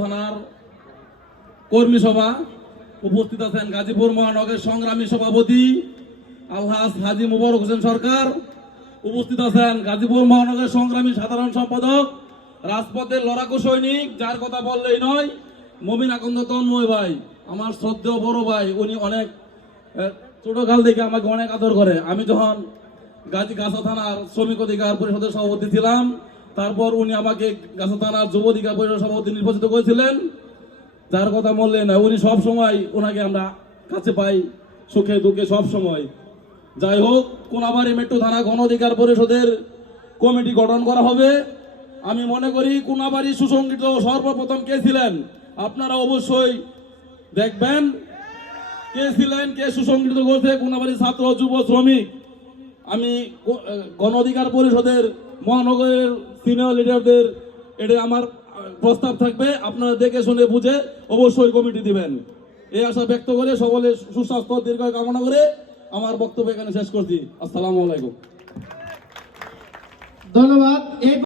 থানার কর্মী সভা উপস্থিত আছেন গাজীপুর মহানগরের সংগ্রামী সভাপতি আলহাজ হাজি মুবারক হোসেন সরকার। উপস্থিত আছেন গাজীপুর মহানগরের সংগ্রামী সাধারণ সম্পাদক, রাজপথের লড়াকু সৈনিক, যার কথা বললেই নয়, মমিন আকন্দ তন্ময় ভাই, আমার শ্রদ্ধেয় বড় ভাই, উনি অনেক ছোটকাল থেকে আমাকে অনেক আদর করে। আমি যখন গাজী গাছা থানার শ্রমিক অধিকার পরিষদের সভাপতি ছিলাম তারপর উনি আমাকে গাছা থানার যুব অধিকার পরিষদের সভাপতি নির্বাচিত করেছিলেন। যার কথা বললেন না, উনি সব সময় ওনাকে আমরা কাছে পাই, সুখে দুঃখে সব সময়। যাই হোক, কোনাবাড়ি মেট্রো থানা গণ অধিকার পরিষদের কমিটি গঠন করা হবে। আমি মনে করি কোনাবাড়ি সুসংগঠিত সর্বপ্রথম কে ছিলেন? আপনারা অবশ্যই দেখবেন কে ছিলেন, কে সুসংগঠিত করছে কোনাবাড়ি ছাত্র যুব শ্রমিক। আমি গণ অধিকার পরিষদের মহানগরের সিনিয়র লিডারদের এটা আমার প্রস্তাব থাকবে। আপনারা দেখে শুনে বুঝে অবশ্যই কমিটি দিবেন। এই আশা ব্যক্ত করে সকলে সুস্বাস্থ্য, দীর্ঘ কামনা করে আমার বক্তব্য এখানে শেষ করছি। আসসালামু আলাইকুম। ধন্যবাদ।